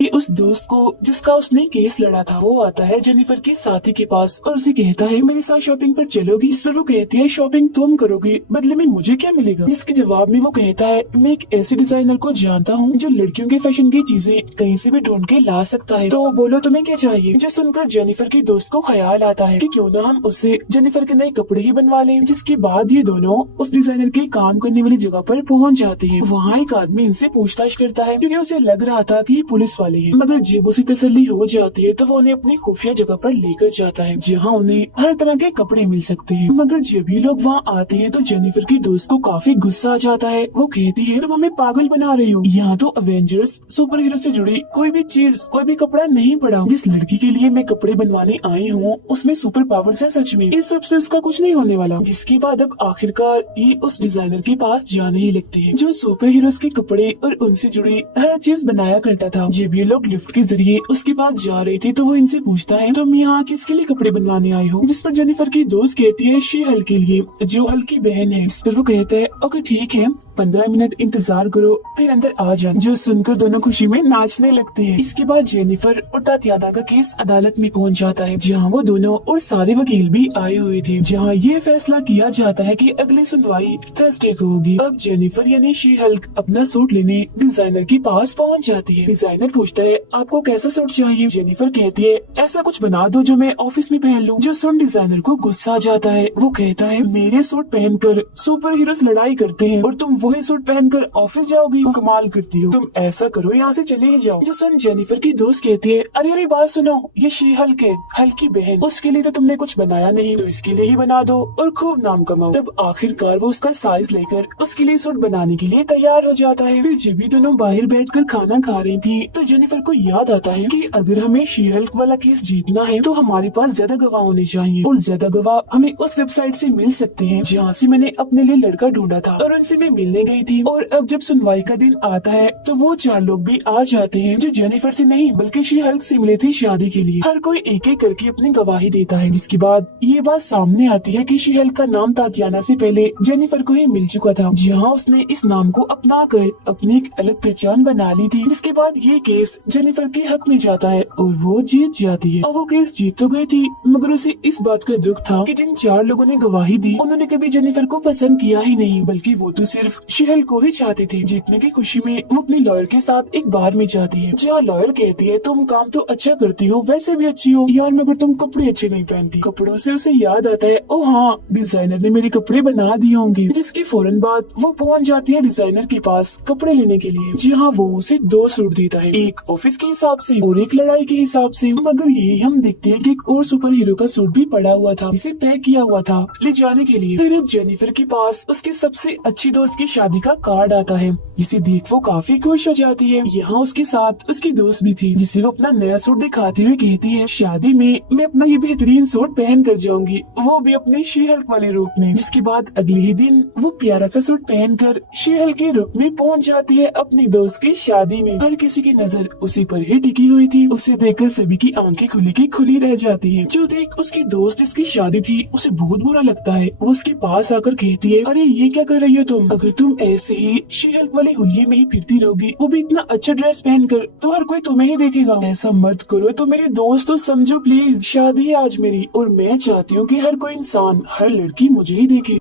कि उस दोस्त को जिसका उसने केस लड़ा था वो आता है जेनिफर के साथी के पास और उसे कहता है मेरे साथ शॉपिंग पर चलोगी। इस पर वो कहती है शॉपिंग तुम करोगी, बदले में मुझे क्या मिलेगा? जिसके जवाब में वो कहता है मैं एक ऐसे डिजाइनर को जानता हूँ जो लड़कियों के फैशन की चीजें कहीं से भी ढूंढ के ला सकता है, तो बोलो तुम्हें क्या चाहिए? जो सुनकर जेनिफर की दोस्त को ख्याल आता है कि क्यों ना हम उससे जेनिफर के नए कपड़े ही बनवा लें। जिसके बाद ये दोनों उस डिजाइनर के काम करने वाली जगह पर पहुँच जाते हैं। वहाँ एक आदमी इनसे पूछताछ करता है क्योंकि उसे लग रहा था कि पुलिस वाले हैं, मगर जब उसे तसल्ली हो जाती है तो वो उन्हें अपनी खुफिया जगह पर लेकर जाता है जहाँ उन्हें हर तरह के कपड़े मिल सकते हैं। मगर जब ये लोग वहाँ आते हैं तो जेनिफर की दोस्त को काफी गुस्सा आ जाता है। वो कहती है तुम हमें पागल बना रही हो, यहाँ तो अवेंजर्स सुपर हीरो से जुड़ी कोई भी चीज कोई भी कपड़ा नहीं पड़ा। जिस लड़की के लिए मैं कपड़े बनवाने आई हूँ उसमें सुपर पावर्स है सच में, इस सब से उसका कुछ नहीं होने वाला। जिसके बाद अब आखिरकार ये उस डिजाइनर के पास जाने ही लगते हैं जो सुपर हीरोज के कपड़े और उनसे जुड़ी हर चीज बनाया करता था। जब ये लोग लिफ्ट के जरिए उसके पास जा रहे थे तो वो इनसे पूछता है तुम यहाँ किसके लिए कपड़े बनवाने आए हो? जिस पर जेनिफर की दोस्त कहती है शी हल के लिए जो हल की बहन है। इस पर वो कहता है ओके ठीक है 15 मिनट इंतजार करो फिर अंदर आ जा। जो सुनकर दोनों खुशी में नाचने लगते हैं। इसके बाद जेनिफर और तातियाना का केस अदालत में पहुँच जाता है जहाँ वो दोनों और सारे वकील भी आए हुए थे, जहाँ ये फैसला किया जाता है कि अगली सुनवाई थर्सडे को होगी। अब जेनिफर यानी शी हल्क अपना सूट लेने डिजाइनर के पास पहुँच जाती है। डिजाइनर पूछता है आपको कैसा सूट चाहिए? जेनिफर कहती है ऐसा कुछ बना दो जो मैं ऑफिस में पहन लूं। जो सुन डिजाइनर को गुस्सा आ जाता है। वो कहता है मेरे सूट पहनकर सुपर हीरोज लड़ाई करते हैं और तुम वही सूट पहनकर ऑफिस जाओगी, कमाल करती हो। तुम ऐसा करो यहाँ से चले ही जाओ। जो सुन जेनिफर की दोस्त कहती है अरे अरे बात सुनो, ये शी हल्क है, हल्क की बहन, उसके लिए तो तुमने कुछ बनाया नहीं तो इसके लिए ही बना दो और खूब नाम कमाओ। तब आखिरकार वो उसका साइज लेकर उसके लिए सूट बनाने के लिए तैयार हो जाता है। फिर जब भी दोनों बाहर बैठकर खाना खा रही थी तो जेनिफर को याद आता है कि अगर हमें शी हल्क वाला केस जीतना है तो हमारे पास ज्यादा गवाह होने चाहिए और ज्यादा गवाह हमें उस वेबसाइट से मिल सकते हैं जहाँ से मैंने अपने लिए लड़का ढूंढा था और उनसे मैं मिलने गई थी। और अब जब सुनवाई का दिन आता है तो वो 4 लोग भी आ जाते हैं जो जेनिफर से नहीं बल्कि शी हल्क से मिले थे शादी के लिए। हर कोई एक एक करके अपनी गवाही देता है। जिसके बाद ये बात सामने आती है कि शी हल्क का नाम तातियाना से पहले जेनिफर को ही मिल चुका था, जहाँ उसने इस नाम को अपना कर अपनी एक अलग पहचान बना ली थी। जिसके बाद ये केस जेनिफर के हक में जाता है और वो जीत जाती है। और वो केस जीत तो गई थी मगर उसे इस बात का दुख था कि जिन 4 लोगों ने गवाही दी उन्होंने कभी जेनिफर को पसंद किया ही नहीं, बल्कि वो तो सिर्फ शी हल्क को ही चाहते थे। जीतने की खुशी में वो अपने लॉयर के साथ एक बार में जाती है जहाँ लॉयर कहती है तुम काम तो अच्छा करती हो, वैसे भी अच्छी हो यार, मगर तुम कपड़े अच्छे नहीं पहनती। कपड़ों से उसे याद आता है ओ हाँ डिजाइनर ने मेरे कपड़े बना दिए होंगे। जिसकी फौरन बाद वो पहुँच जाती है डिजाइनर के पास कपड़े लेने के लिए, जहाँ वो उसे 2 सूट देता है, एक ऑफिस के हिसाब से और एक लड़ाई के हिसाब से। मगर यही हम देखते हैं कि एक और सुपर हीरो का सूट भी पड़ा हुआ था जिसे पैक किया हुआ था ले जाने के लिए। फिर अब जेनिफर के पास उसके सबसे अच्छी दोस्त की शादी का कार्ड आता है जिसे देख वो काफी खुश हो जाती है। यहाँ उसके साथ उसकी दोस्त भी थी जिसे वो अपना नया सूट दिखाते हुए कहती है शादी में मैं अपना ये बेहतरीन सूट पहन कर जाऊंगी, वो भी अपने शी हल्क वाले रूप में। जिसके बाद अगले ही दिन वो प्यारा सा सूट पहनकर शी हल्क के रूप में पहुँच जाती है अपनी दोस्त की शादी में। हर किसी की नजर उसी पर ही टिकी हुई थी। उसे देखकर सभी की आंखें खुली की खुली रह जाती हैं। जो देख उसकी दोस्त जिसकी शादी थी उसे बहुत बुरा लगता है। वो उसके पास आकर कहती है अरे ये क्या कर रही हो तुम? अगर तुम ऐसे ही शी हल्क वाली हुलिये में ही फिरती रहोगी वो भी इतना अच्छा ड्रेस पहनकर तो हर कोई तुम्हें ही देखेगा। ऐसा मत करो तो मेरे दोस्त तो समझो प्लीज, शादी है आज मेरी और मैं चाहती हूँ कि हर कोई इंसान हर लड़की मुझे ही देखे।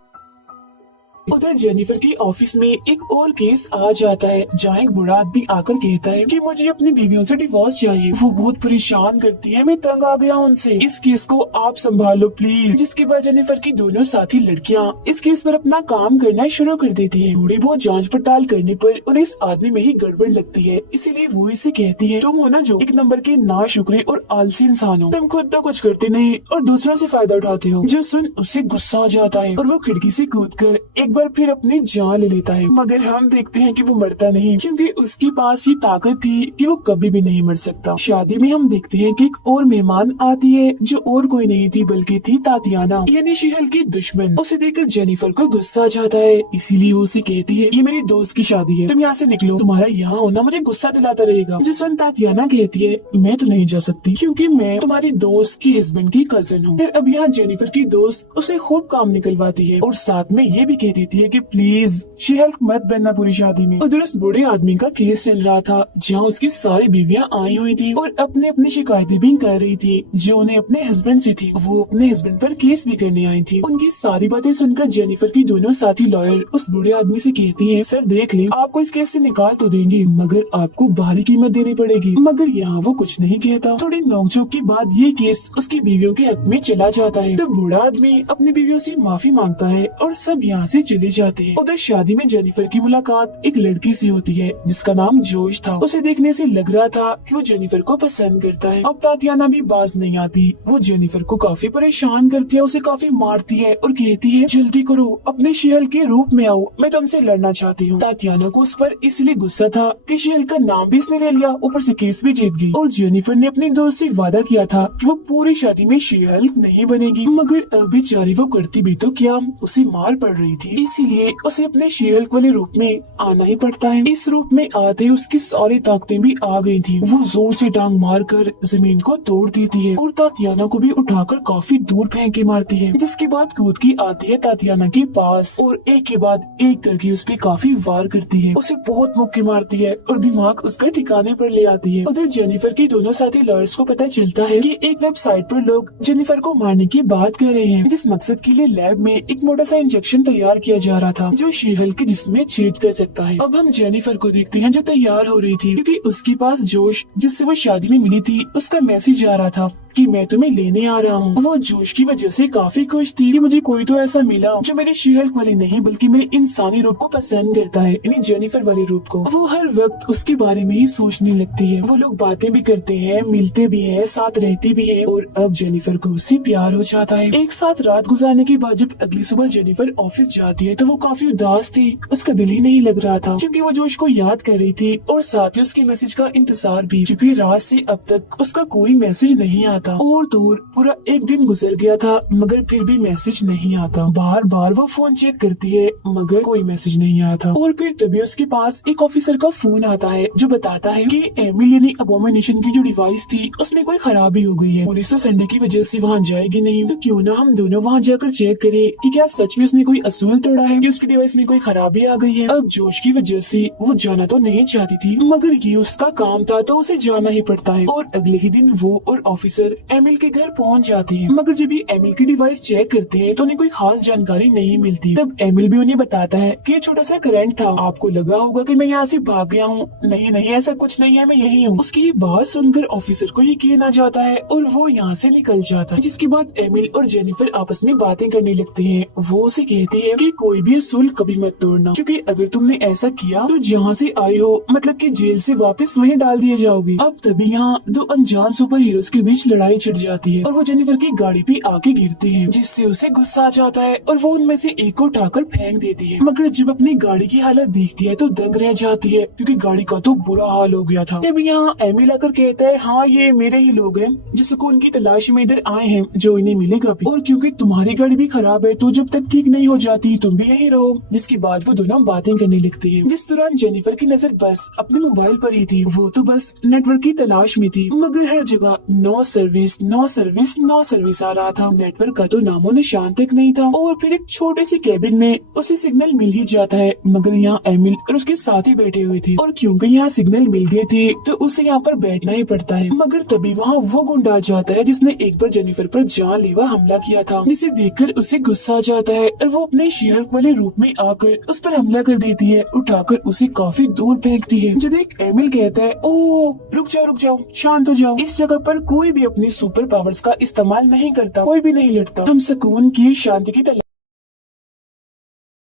उधर जेनिफर की ऑफिस में एक और केस आ जाता है जहाँ एक बूढ़ा आदमी आकर कहता है कि मुझे अपनी बीवियों से डिवोर्स चाहिए। वो बहुत परेशान करती है, मैं तंग आ गया उनसे, इस केस को आप संभालो प्लीज। जिसके बाद जेनिफर की दोनों साथी लड़कियाँ इस केस पर अपना काम करना शुरू कर देती है। थोड़ी बहुत जांच पड़ताल करने पर उन्हें इस आदमी में ही गड़बड़ लगती है, इसीलिए वो इसे कहती है तुम हो ना जो 1 नंबर के नाशुक्रे और आलसी इंसान हो, तुम खुद तो कुछ करते नहीं और दूसरों से फायदा उठाते हो। जो सुन उससे गुस्सा आ जाता है और वो खिड़की से कूदकर एक बार फिर अपनी जान ले लेता है। मगर हम देखते हैं कि वो मरता नहीं क्योंकि उसके पास ये ताकत थी कि वो कभी भी नहीं मर सकता। शादी में हम देखते हैं कि एक और मेहमान आती है जो और कोई नहीं थी बल्कि थी तातियाना यानी शी हल्क की दुश्मन। उसे देखकर जेनिफर को गुस्सा आ जाता है, इसीलिए वो उसे कहती है ये मेरी दोस्त की शादी है, तुम यहाँ से निकलो, तुम्हारा यहाँ होना मुझे गुस्सा दिलाता रहेगा। जो सुन तातियाना कहती है मैं तो नहीं जा सकती क्योंकि मैं तुम्हारी दोस्त की हस्बैंड की कजन हूँ। फिर अब यहाँ जेनिफर की दोस्त उसे खूब काम निकलवाती है और साथ में ये भी कहती कहती है कि प्लीज शी-हल्क मत बनना पूरी शादी में। उधर उस बूढ़े आदमी का केस चल रहा था जहाँ उसकी सारी बीवियां आई हुई थी और अपने अपनी शिकायतें भी कर रही थी जो उन्हें अपने हस्बैंड से थी। वो अपने हस्बैंड पर केस भी करने आई थी। उनकी सारी बातें सुनकर जेनिफर की दोनों साथी लॉयर उस बूढ़े आदमी से कहती है, सर देख ले, आपको इस केस से निकाल तो देंगे मगर आपको भारी कीमत देनी पड़ेगी। मगर यहाँ वो कुछ नहीं कहता। थोड़ी नोकझोंक के बाद ये केस उसकी बीवियों के हक में चला जाता है। तो बूढ़ा आदमी अपनी बीवियों से माफी मांगता है और सब यहाँ से चले जाते हैं। उधर शादी में जेनिफर की मुलाकात एक लड़की से होती है जिसका नाम जोश था। उसे देखने से लग रहा था कि वो जेनिफर को पसंद करता है। अब तातियाना भी बाज नहीं आती। वो जेनिफर को काफी परेशान करती है, उसे काफी मारती है और कहती है, जल्दी करो, अपने शी-हल्क के रूप में आओ, मैं तुमसे लड़ना चाहती हूँ। तातियाना को उस पर इसलिए गुस्सा था कि शी-हल्क का नाम भी इसने ले लिया, ऊपर से केस भी जीत गई। और जेनिफर ने अपने दोस्त से वादा किया था कि वो पूरी शादी में शी-हल्क नहीं बनेगी। मगर अब बेचारी वो करती भी तो क्या, उसे मार पड़ रही थी, इसीलिए उसे अपने शी-हल्क वाले रूप में आना ही पड़ता है। इस रूप में आते उसकी सारी ताकतें भी आ गई थी। वो जोर से टांग मारकर जमीन को तोड़ देती है और तातियाना को भी उठाकर काफी दूर फेंक के मारती है। जिसके बाद कूद की आती है तातियाना के पास और एक के बाद एक करके उस पे काफी वार करती है। उसे बहुत मुक्के मारती है और दिमाग उसका ठिकाने पर ले आती है। उधर जेनिफर के दोनों साथी लॉयर्स को पता चलता है कि एक वेबसाइट पर लोग जेनिफर को मारने की बात कर रहे हैं, जिस मकसद के लिए लैब में एक मोटा सा इंजेक्शन तैयार किया जा रहा था जो शी-हल्क के जिस्म में छेद कर सकता है। अब हम जेनिफर को देखते हैं जो तैयार हो रही थी क्योंकि उसके पास जोश जिससे वो शादी में मिली थी उसका मैसेज आ रहा था कि मैं तुम्हें लेने आ रहा हूँ। वो जोश की वजह से काफी खुश थी कि मुझे कोई तो ऐसा मिला जो मेरे शी-हल्क वाले नहीं बल्कि मेरे इंसानी रूप को पसंद करता है, यानी जेनिफर वाले रूप को। वो हर वक्त उसके बारे में ही सोचने लगती है। वो लोग बातें भी करते हैं, मिलते भी हैं, साथ रहते भी हैं और अब जेनिफर को उससे प्यार हो जाता है। एक साथ रात गुजारने के बाद जब अगली सुबह जेनिफर ऑफिस जाती है तो वो काफी उदास थी। उसका दिल ही नहीं लग रहा था क्योंकि वो जोश को याद कर रही थी और साथ ही उसके मैसेज का इंतजार भी, क्योंकि रात से अब तक उसका कोई मैसेज नहीं आता और दूर पूरा एक दिन गुजर गया था मगर फिर भी मैसेज नहीं आता। बार बार वो फोन चेक करती है मगर कोई मैसेज नहीं आता और फिर तभी उसके पास एक ऑफिसर का फोन आता है जो बताता है कि एमिल यानी अबोमिनेशन की जो डिवाइस थी उसमें कोई खराबी हो गई है। पुलिस तो संडे की वजह से वहाँ जाएगी नहीं, तो क्यों ना हम दोनों वहाँ जाकर चेक करें कि क्या सच में उसने कोई असूल तोड़ा है कि उसकी डिवाइस में कोई खराबी आ गई है। अब जोश की वजह से वो जाना तो नहीं चाहती थी मगर ये उसका काम था तो उसे जाना ही पड़ता है। और अगले ही दिन वो और ऑफिसर एमिल के घर पहुंच जाते हैं मगर जब ये एमिल की डिवाइस चेक करते हैं तो उन्हें कोई खास जानकारी नहीं मिलती। तब एमिल भी उन्हें बताता है कि ये छोटा सा करंट था, आपको लगा होगा कि मैं यहाँ से भाग गया हूँ, नहीं नहीं ऐसा कुछ नहीं है, मैं यही हूँ। उसकी ये बात सुनकर ऑफिसर को यकीन आ जाता है और वो यहाँ से निकल जाता है। जिसके बाद एमिल और जेनिफर आपस में बातें करने लगते हैं। वो उसे कहती है कि कोई भी असूल कभी मत तोड़ना क्योंकि अगर तुमने ऐसा किया तो जहाँ से आए हो मतलब कि जेल से वापस वहीं डाल दिए जाओगे। अब तभी यहाँ दो अनजान सुपर हीरोज के बीच लड़ाई छिड़ जाती है और वो जेनिफर की गाड़ी पे आके गिरते हैं जिससे उसे गुस्सा आ जाता है और वो उनमें से एक को उठाकर फेंक देती है। मगर जब अपनी गाड़ी की हालत देखती है तो दंग रह जाती है क्योंकि गाड़ी का तो बुरा हाल हो गया था। तब यहाँ एमिल आकर कहता है, हाँ ये मेरे ही लोग हैं जिस सुकून की तलाश में इधर आए हैं जो इन्हें मिलेगा भी, और क्योंकि तुम्हारी गाड़ी भी खराब है तो जब तक ठीक नहीं हो जाती तुम भी यहीं रहो। जिसके बाद वो दोनों बातें करने लगती है। जिस दौरान जेनिफर की नजर बस अपने मोबाइल पर ही थी। वो तो बस नेटवर्क की तलाश में थी मगर हर जगह no service no service no service आ रहा था। नेटवर्क का तो नामो निशान तक नहीं था और फिर एक छोटे से केबिन में उसे सिग्नल मिल ही जाता है मगर यहाँ एमिल और उसके साथी बैठे हुए थे और क्योंकि यहाँ सिग्नल मिल गए थे तो उसे यहाँ पर बैठना ही पड़ता है। मगर तभी वहाँ वो गुंडा आ जाता है जिसने एक बार जेनिफर पर जानलेवा हमला किया था, जिसे देखकर उसे गुस्सा आ जाता है और वो अपने शी-हल्क वाले रूप में आकर उस पर हमला कर देती है, उठाकर उसे काफी दूर फेंकती है। जो देख एमिल कहता है, ओ रुक जाओ शांत हो जाओ, इस जगह पर कोई भी अपने सुपर पावर्स का इस्तेमाल नहीं करता, कोई भी नहीं लड़ता, हम सुकून की शांति की तलाश।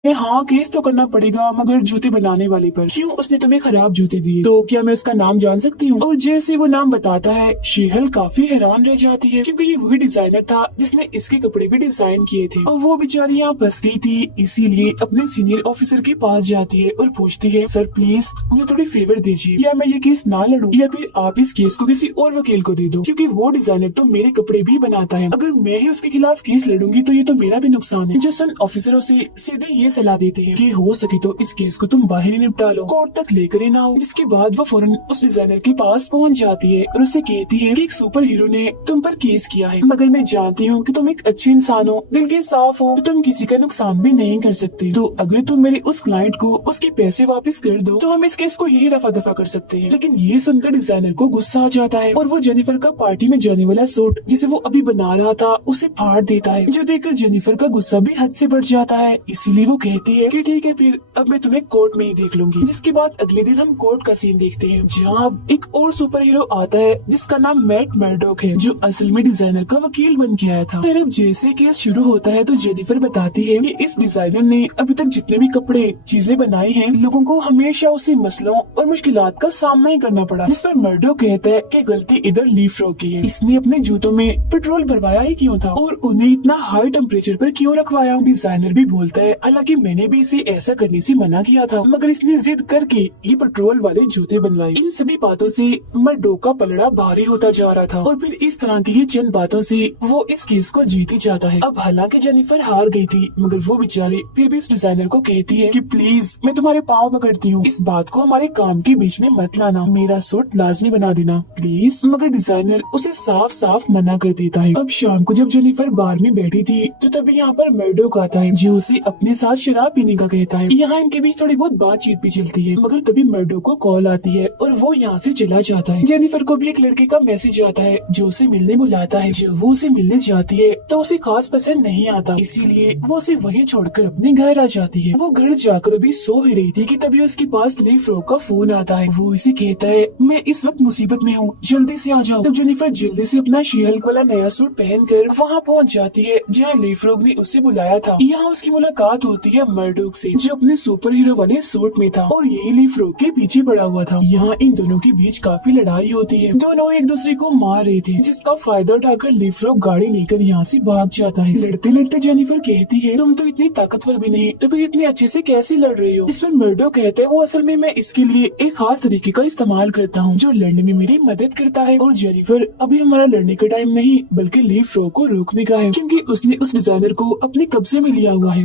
हाँ केस तो करना पड़ेगा मगर जूते बनाने वाले पर। क्यों उसने तुम्हें खराब जूते दिए? तो क्या मैं उसका नाम जान सकती हूँ? और जैसे वो नाम बताता है शी-हल्क काफी हैरान रह जाती है क्योंकि ये वही डिजाइनर था जिसने इसके कपड़े भी डिजाइन किए थे और वो बेचारी यहाँ फंस गई थी। इसीलिए अपने सीनियर ऑफिसर के पास जाती है और पूछती है, सर प्लीज मुझे थोड़ी फेवर दीजिए, या मैं ये केस ना लड़ूं या फिर आप इस केस को किसी और वकील को दे दो क्योंकि वो डिजाइनर तो मेरे कपड़े भी बनाता है। अगर मैं ही उसके खिलाफ केस लड़ूंगी तो ये तो मेरा भी नुकसान है। जो सन ऑफिसर उसे सीधे ये सलाह देते हैं कि हो सके तो इस केस को तुम बाहर ही निपटा लो, कोर्ट तक लेकर ही ना हो। जिसके बाद वो फौरन उस डिजाइनर के पास पहुंच जाती है और उसे कहती है कि एक सुपर हीरो ने तुम पर केस किया है, मगर मैं जानती हूँ कि तुम एक अच्छे इंसान हो, दिल के साफ हो, तो तुम किसी का नुकसान भी नहीं कर सकते। तो अगर तुम मेरे उस क्लाइंट को उसके पैसे वापस कर दो तो हम इस केस को यही रफा दफा कर सकते हैं। लेकिन ये सुनकर डिजाइनर को गुस्सा आ जाता है और वो जेनिफर का पार्टी में जाने वाला सूट जिसे वो अभी बना रहा था उसे फाड़ देता है, जो देखकर जेनिफर का गुस्सा भी हद से बढ़ जाता है। इसीलिए वो कहती है कि ठीक है फिर अब मैं तुम्हें कोर्ट में ही देख लूंगी। जिसके बाद अगले दिन हम कोर्ट का सीन देखते हैं जहाँ अब एक और सुपर हीरो आता है जिसका नाम मैट मर्डोक है, जो असल में डिजाइनर का वकील बन के आया था। फिर अब जैसे केस शुरू होता है तो जेनिफर बताती है कि इस डिजाइनर ने अभी तक जितने भी कपड़े चीजें बनाई हैं, लोगों को हमेशा उसी मसलों और मुश्किलात का सामना ही करना पड़ा। जिस पर मर्डो कहता है कि गलती इधर लीफ रॉ की है, इसने अपने जूतों में पेट्रोल भरवाया ही क्यों था और उन्हें इतना हाई टेम्परेचर पर क्यों रखवाया। डिजाइनर भी बोलता है हालांकि मैंने भी इसे ऐसा करने से मना किया था, मगर इसने जिद करके ये पेट्रोल वाले जूते बनवाए। इन सभी बातों से मर्डो का पलड़ा भारी होता जा रहा था और फिर इस तरह की ही चंद बातों से वो इस केस को जीत ही जाता है। अब हालांकि जेनिफर हार गई थी, मगर वो बेचारी फिर भी इस डिजाइनर को कहती है कि प्लीज मैं तुम्हारे पाँव पकड़ती हूँ, इस बात को हमारे काम के बीच में मत लाना, मेरा सूट लाजमी बना देना प्लीज। मगर डिजाइनर उसे साफ साफ मना कर देता है। अब शाम को जब जेनिफर बार में बैठी थी तो तभी यहाँ पर मर्डोक आता है जो उसे अपने साथ शराब पीने का कहता है। यहाँ इनके बीच थोड़ी बहुत बातचीत भी चलती है, मगर तभी मर्डोक को कॉल आती है और वो यहाँ से चला जाता है। जेनिफर को भी एक लड़के का मैसेज आता है जो उसे मिलने बुलाता है। जब वो उसे मिलने जाती है तो उसे खास पसंद नहीं आता, इसीलिए वो उसे वहीं छोड़कर अपने घर आ जाती है। वो घर जाकर अभी सो ही रही थी कि तभी उसके पास लीफ रॉ का फोन आता है। वो इसे कहता है मैं इस वक्त मुसीबत में हूँ, जल्दी से आ जाओ। तब जेनिफर जल्दी से अपना शी हल्क वाला नया सूट पहनकर वहाँ पहुँच जाती है जहाँ लीफ रॉ ने उसे बुलाया था। यहाँ उसकी मुलाकात होती है मर्डोक से जो अपने सुपर हीरो वाले सूट में था और यही लीफ रॉ के पीछे पड़ा हुआ था। यहाँ इन दोनों के बीच काफी लड़ाई होती है, दोनों एक दूसरे को मार रहे थे, जिसका फायदा उठाकर लीफ रॉ गाड़ी लेकर यहाँ से भाग जाता है। लड़ते लड़ते जेनिफर कहती है तुम तो इतनी ताकतवर भी नहीं, तो फिर इतने अच्छे से कैसे लड़ रही हो। इस पर मर्डो कहते हैं वो असल में मैं इसके लिए एक खास तरीके का इस्तेमाल करता हूँ जो लड़ने में मेरी मदद करता है। और जेनिफर अभी हमारा लड़ने का टाइम नहीं बल्कि लीफ रॉ को रोकने का है, क्योंकि उसने उस डिजाइनर को अपने कब्जे में लिया हुआ है।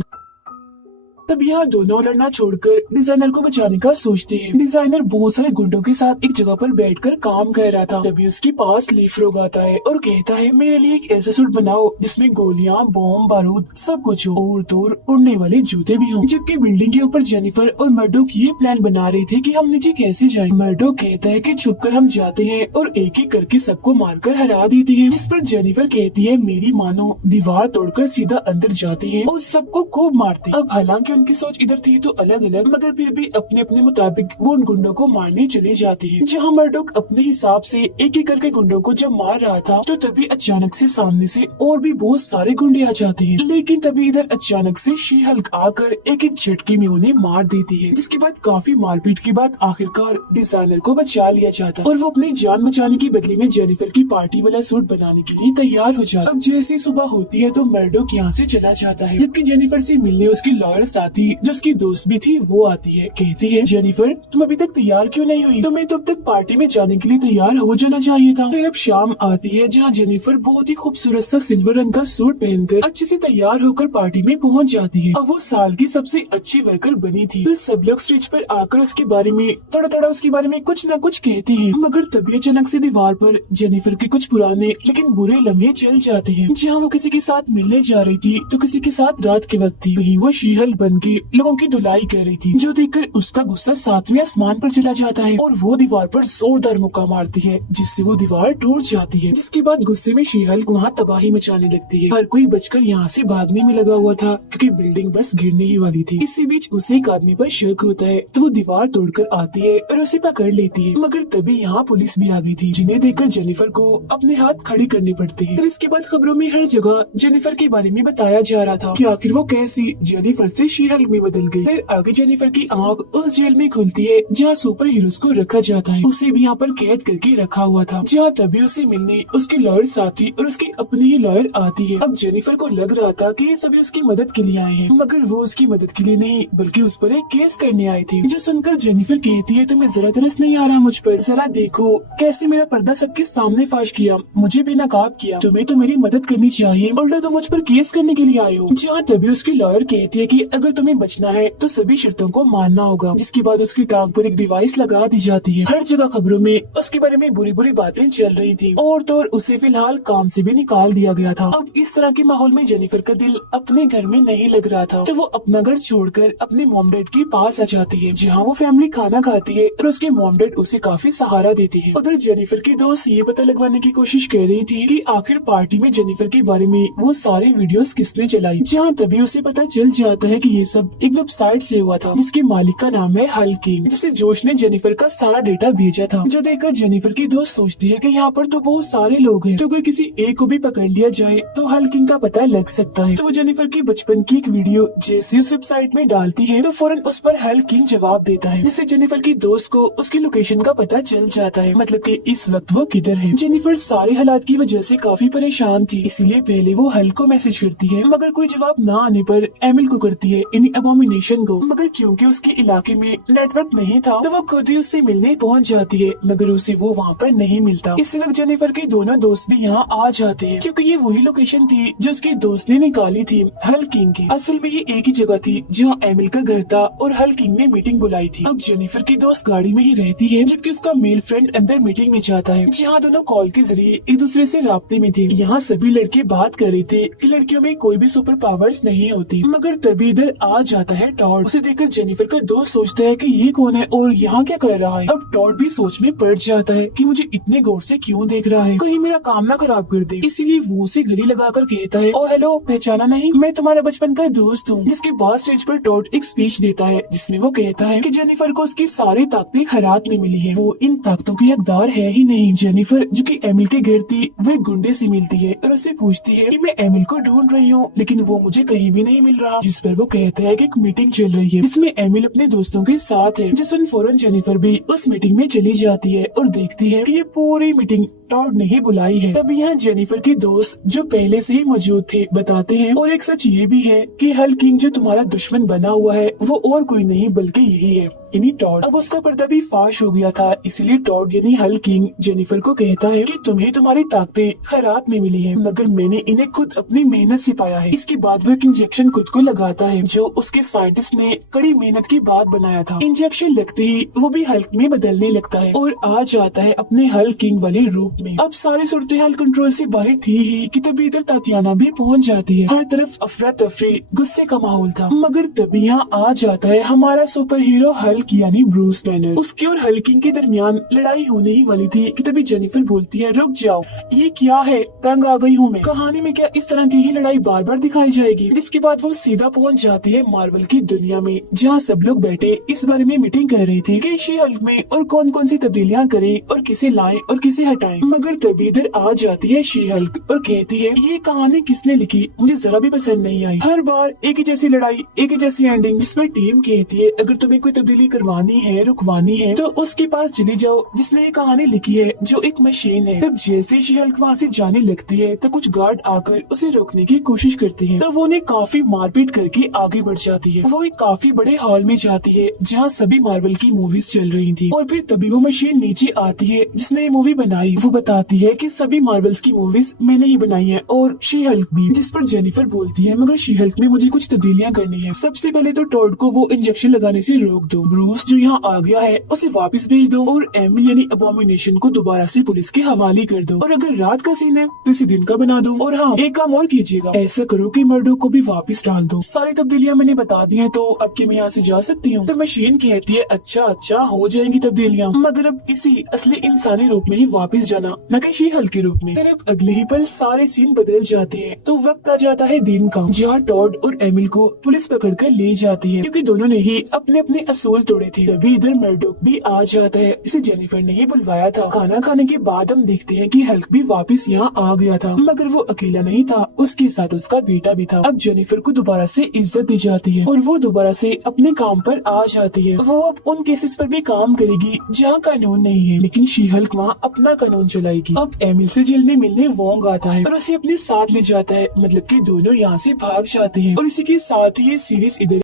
तब यहाँ दोनों लड़ना छोड़कर डिजाइनर को बचाने का सोचते हैं। डिजाइनर बहुत सारे गुंडों के साथ एक जगह पर बैठकर काम कर रहा था, तभी उसके पास लीफ रॉ आता है और कहता है मेरे लिए एक ऐसा सूट बनाओ जिसमें गोलियां, बॉम्ब, बारूद सब कुछ हो और दूर उड़ने वाले जूते भी हों। जबकि बिल्डिंग के ऊपर जेनिफर और मर्डोक ये प्लान बना रहे थे कि हम नीचे कैसे जाएं। मर्डोक कहता है कि छुपकर हम जाते हैं और एक एक करके सबको मारकर हरा देते हैं। जिस पर जेनिफर कहती है मेरी मानो दीवार तोड़कर सीधा अंदर जाती है और सबको खूब मारती। अब हालांकि उनकी सोच इधर थी तो अलग अलग, मगर फिर भी अपने अपने मुताबिक वो उन गुंडों को मारने चले जाते हैं। जहाँ मर्डोक अपने हिसाब से एक एक करके गुंडों को जब मार रहा था तो तभी अचानक से सामने से और भी बहुत सारे गुंडे आ जाते हैं। लेकिन तभी इधर अचानक से शी हल्क आकर एक एक झटके में उन्हें मार देती है, जिसके बाद काफी मारपीट के बाद आखिरकार डिजाइनर को बचा लिया जाता है और वो अपनी जान बचाने के बदले में जेनिफर की पार्टी वाला सूट बनाने के लिए तैयार हो जाता है। अब जैसी सुबह होती है तो मर्डोक यहाँ से चला जाता है, जबकि जेनिफर से मिलने उसकी लॉयर साथी जो उसकी दोस्त भी थी वो आती है। कहती है जेनिफर तुम अभी तक तैयार क्यों नहीं हुई, तुम्हें तो अब तक पार्टी में जाने के लिए तैयार हो जाना चाहिए था। फिर अब शाम आती है जहाँ जेनिफर बहुत ही खूबसूरत सा सिल्वर रंग का सूट पहनकर अच्छे से तैयार होकर पार्टी में पहुँच जाती है। अब वो साल की सबसे अच्छी वर्कर बनी थी, तो सब लोग स्टेज पर आकर उसके बारे में थोड़ा थोड़ा उसके बारे में कुछ न कुछ कहते हैं। मगर तभी अचानक से दीवार पर जेनिफर के कुछ पुराने लेकिन बुरे लम्हे चल जाते हैं। जहाँ वो किसी के साथ मिलने जा रही थी तो किसी के साथ रात के वक्त थी, वहीं वो शी हल्क बन के लोगों की धुलाई कर रही थी, जो देखकर उसका गुस्सा 7वें आसमान पर चला जाता है और वो दीवार पर जोरदार मुक्का मारती है जिससे वो दीवार टूट जाती है। जिसके बाद गुस्से में शी हल्क वहाँ तबाही मचाने लगती है। हर कोई बचकर यहाँ से भागने में लगा हुआ था क्योंकि बिल्डिंग बस गिरने ही वाली थी। इसी बीच उसे एक आदमी पर शक होता है तो वो दीवार तोड़कर आती है और उसे पकड़ लेती है, मगर तभी यहाँ पुलिस भी आ गई थी, जिन्हें देखकर जेनिफर को अपने हाथ खड़े करने पड़ते हैं। फिर इसके बाद खबरों में हर जगह जेनिफर के बारे में बताया जा रहा था कि आखिर वो कैसी जेनिफर से शी हल्क में बदल गई। फिर आगे जेनिफर की आंख उस जेल में खुलती है जहाँ सुपर हीरोज को रखा जाता है। उसे भी यहाँ पर कैद करके रखा हुआ था, जहाँ तभी उसे मिलने उसके लॉयर साथी और उसकी अपनी ही लॉयर आती है। अब जेनिफर को लग रहा था कि ये सभी उसकी मदद के लिए आए हैं, मगर वो उसकी मदद के लिए नहीं बल्कि उस पर एक केस करने आए थे। जो सुनकर जेनिफर कहती है तुम्हें जरा तरस नहीं आ रहा मुझ पर, जरा देखो कैसे मेरा पर्दा सबके सामने फाश किया, मुझे बेनकाब किया, तुम्हें तो मेरी मदद करनी चाहिए, उल्टा तो मुझ पर केस करने के लिए आए हो। जहाँ तभी उसकी लॉयर कहती है कि अगर तुम्हें बचना है तो सभी शर्तों को मानना होगा। जिसके बाद उसकी टांग पर एक डिवाइस लगा दी जाती है। हर जगह खबरों में उसके बारे में बुरी बुरी बातें चल रही थी और तो और उसे फिलहाल काम से भी निकाल दिया गया था। अब इस तरह के माहौल में जेनिफर का दिल अपने घर में नहीं लग रहा था, तो वो अपना घर छोड़कर अपने मॉम डैड के पास आ जाती है, जहाँ वो फैमिली खाना खाती है और उसके मॉम डैड उसे काफी सहारा देती है। उधर जेनिफर की दोस्त ये पता लगवाने की कोशिश कर रही थी कि आखिर पार्टी में जेनिफर के बारे में वो सारे वीडियोस किसने चलाई, जहाँ तभी उसे पता चल जाता है कि ये सब एक वेबसाइट से हुआ था जिसके मालिक का नाम है हल्किंग, जिसे जोश ने जेनिफर का सारा डेटा भेजा था। जो देखकर जेनिफर की दोस्त सोचती है कि यहाँ पर तो बहुत सारे लोग हैं, तो अगर किसी एक को भी पकड़ लिया जाए तो हल्किंग का पता लग सकता है। तो वो जेनिफर की बचपन की एक वीडियो जैसे उस वेबसाइट में डालती है तो फौरन उस पर हल्किंग जवाब देता है, जिससे जेनिफर की दोस्त को उसकी लोकेशन का पता चल जाता है, मतलब कि इस वक्त वो किधर है। जेनिफर सारे हालात की वजह से काफी परेशान थी, इसीलिए पहले वो हल को मैसेज करती है, मगर कोई जवाब न आने पर एमिल को करती है, यानी अबोमिनेशन को। मगर क्योंकि उसके इलाके में नेटवर्क नहीं था तो वो खुद ही उससे मिलने पहुंच जाती है, मगर उसे वो वहाँ पर नहीं मिलता। इसी वक्त जेनिफर के दोनों दोस्त भी यहाँ आ जाते हैं, क्योंकि ये वही लोकेशन थी जो उसके दोस्त ने निकाली थी हल्किंग की। असल में ये एक ही जगह थी जहाँ एमिल का घर था और हल्किंग ने मीटिंग बुलाई थी। अब जेनिफर की दोस्त गाड़ी में ही रहती है, जबकि उसका मेल फ्रेंड अंदर मीटिंग में जाता है, जहाँ दोनों कॉल के जरिए एक दूसरे से राब्ते में थे। यहाँ सभी लड़के बात कर रहे थे कि लड़कियों में कोई भी सुपर पावर्स नहीं होती, मगर तभी इधर आ जाता है टॉड। उसे देखकर जेनिफर का दोस्त सोचता है कि ये कौन है और यहाँ क्या कर रहा है। अब टॉड भी सोच में पड़ जाता है कि मुझे इतने गौर से क्यों देख रहा है, कहीं मेरा काम ना खराब कर दे। इसीलिए वो उसे गले लगाकर कहता है, ओ हेलो, पहचाना नहीं, मैं तुम्हारा बचपन का दोस्त हूँ। जिसके बाद स्टेज पर टॉड एक स्पीच देता है, जिसमें वो कहता है कि जेनिफर को उसकी सारी ताकतें खैरात में मिली है, वो इन ताकतों की हकदार है ही नहीं। जेनिफर जो कि एमिल के घर थी, वो एक गुंडे से मिलती है और उससे पूछती है कि मैं एमिल को ढूंढ रही हूँ, लेकिन वो मुझे कहीं भी नहीं मिल रहा। जिस पर वो कहता है कि एक मीटिंग चल रही है जिसमें एमिल अपने दोस्तों के साथ है। जिस फौरन जेनिफर भी उस मीटिंग में चली जाती है और देखती है कि ये पूरी मीटिंग टॉड ने ही बुलाई है। तभी यहाँ जेनिफर के दोस्त जो पहले से ही मौजूद थे बताते हैं, और एक सच ये भी है कि हल्किंग जो तुम्हारा दुश्मन बना हुआ है वो और कोई नहीं बल्कि यही है, यानी टॉड। अब उसका पर्दा भी फाश हो गया था, इसलिए टॉड यानी हल्किंग जेनिफर को कहता है कि तुम्हें तुम्हारी ताकतें खैरात में मिली है, मगर मैंने इन्हें खुद अपनी मेहनत से पाया है। इसके बाद वो एक इंजेक्शन खुद को लगाता है जो उसके साइंटिस्ट ने कड़ी मेहनत के बाद बनाया था। इंजेक्शन लगते ही वो भी हल्क में बदलने लगता है और आ जाता है अपने हल्किंग वाले रूप में। अब सारी सूरत हाल कंट्रोल से बाहर थी ही कि तभी इधर तातियाना भी पहुंच जाती है। हर तरफ अफरा तफरी गुस्से का माहौल था, मगर तभी यहाँ आ जाता है हमारा सुपर हीरो हल्क यानी ब्रूस बैनर। उसके और हल्किंग के दरमियान लड़ाई होने ही वाली थी कि तभी जेनिफर बोलती है, रुक जाओ, ये क्या है, तंग आ गई हूँ मैं। कहानी में क्या इस तरह की ही लड़ाई बार बार दिखाई जाएगी? जिसके बाद वो सीधा पहुँच जाती है मार्वल की दुनिया में, जहाँ सब लोग बैठे इस बारे में मीटिंग कर रहे थे कि शी हल्क में और कौन कौन सी तब्दीलियाँ करें और किसे लाएं और किसे हटाएं। मगर तभी इधर आ जाती है शी हल्क और कहती है, ये कहानी किसने लिखी, मुझे जरा भी पसंद नहीं आई। हर बार एक ही जैसी लड़ाई, एक ही जैसी एंडिंग, जिस पर टीम कहती है अगर तुम्हें कोई तब्दीली करवानी है, रुकवानी है, तो उसके पास चली जाओ जिसने ये कहानी लिखी है, जो एक मशीन है। तब जैसे शी हल्क वहाँ से जाने लगती है तो कुछ गार्ड आकर उसे रोकने की कोशिश करते हैं, तो वो उन्हें काफी मारपीट करके आगे बढ़ जाती है। वो एक काफी बड़े हॉल में जाती है जहाँ सभी मार्वल की मूवीज चल रही थी, और फिर तभी वो मशीन नीचे आती है जिसने ये मूवी बनाई। वो बताती है कि सभी मार्वल्स की मूवीज मैंने ही बनाई है और शी हल्क भी। जिस पर जेनिफर बोलती है, मगर शी हल्क में मुझे कुछ तब्दीलियाँ करनी है। सबसे पहले तो टॉड को वो इंजेक्शन लगाने से रोक दो, ब्रूस जो यहाँ आ गया है उसे वापस भेज दो, और एमिल यानी अबोमिनेशन को दोबारा से पुलिस के हवाले कर दो, और अगर रात का सीन है तो इसे दिन का बना दो। और हाँ, एक काम और कीजिएगा, ऐसा करो कि मर्डो को भी वापस डाल दो। सारी तब्दीलियाँ मैंने बता दी हैं, तो अब कि मैं यहाँ से जा सकती हूँ? तो मशीन कहती है, अच्छा अच्छा, हो जाएंगी तब्दीलियाँ, मगर अब इसी असली इंसानी रूप में ही वापस जाना, न कि शी हल्क के रूप में। फिर अब अगले ही पल सारे सीन बदल जाते हैं, तो वक्त आ जाता है दिन का, जहाँ टॉड और एमिल को पुलिस पकड़ कर ले जाती है, क्योंकि दोनों ने ही अपने अपने असूल तोड़े थे। तभी इधर मर्डोक भी आ जाता है, इसे जेनिफर ने ही बुलवाया था। खाना खाने के बाद हम देखते हैं कि हल्क भी वापस यहाँ आ गया था, मगर वो अकेला नहीं था, उसके साथ उसका बेटा भी था। अब जेनिफर को दोबारा से इज्जत दी जाती है और वो दोबारा से अपने काम पर आ जाती है। वो अब उन केसेस पर भी काम करेगी जहाँ कानून नहीं है, लेकिन शी हल्क वहाँ अपना कानून चलाएगी। अब एमिल से जेल में मिलने वोंग आता है और उसे अपने साथ ले जाता है, मतलब कि दोनों यहाँ से भाग जाते हैं। और इसी के साथ ही ये सीरीज इधर